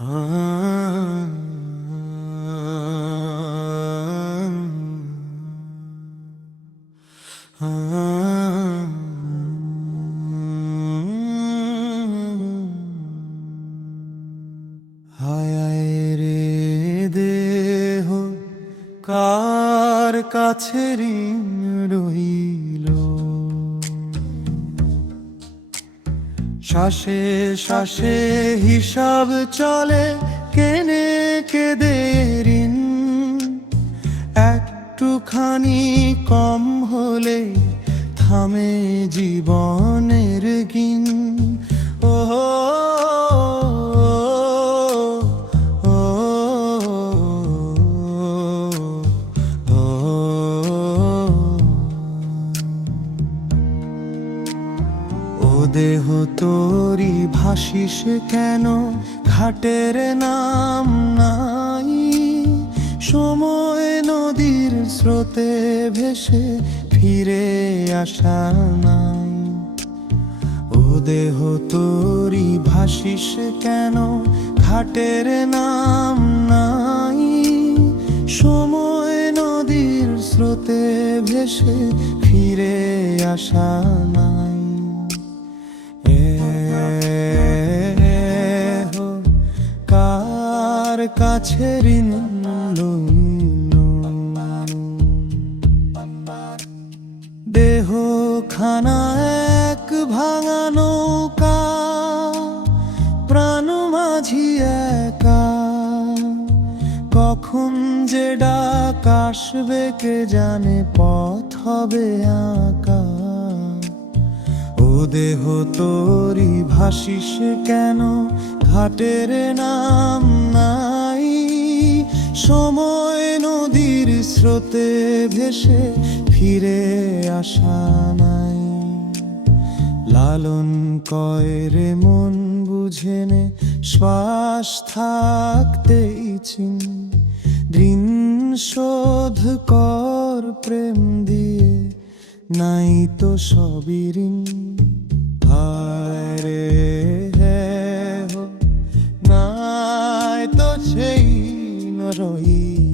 হায় কার কাছে ঋণ রইল শ্বাসে শ্বাসে হিসাব চলে কেনে কেদে ঋণ? একটুখানি কম হলে থামে জীবনের গিন। দেহ তোরি ভাসিস কেন? ঘাটের নাম নাই। সময় নদীর স্রোতে ভেসে ফিরে আসা নাই। ও দেহ তোরি ভাসিস কেন? ঘাটের নাম নাই। সময় নদীর স্রোতে ভেসে ফিরে আসা নাই। কাছে দেহ খানা এক ভাঙা নৌকা, প্রাণ মাঝি একা। কখন যে ডাক আসবে কে জানে পথ হবে আঁকা। ও দেহ তোরি ভাসিস কেন? ঘাটের নাম সময় নদীর স্রোতে ভেসে ফিরে আসা নাই। লালন কয়রে মন বুঝে নে, শ্বাস থাকতেই চিন। ঋণ শোধ কর প্রেম দিয়ে, নাই তো ঋণ। হায় রে। no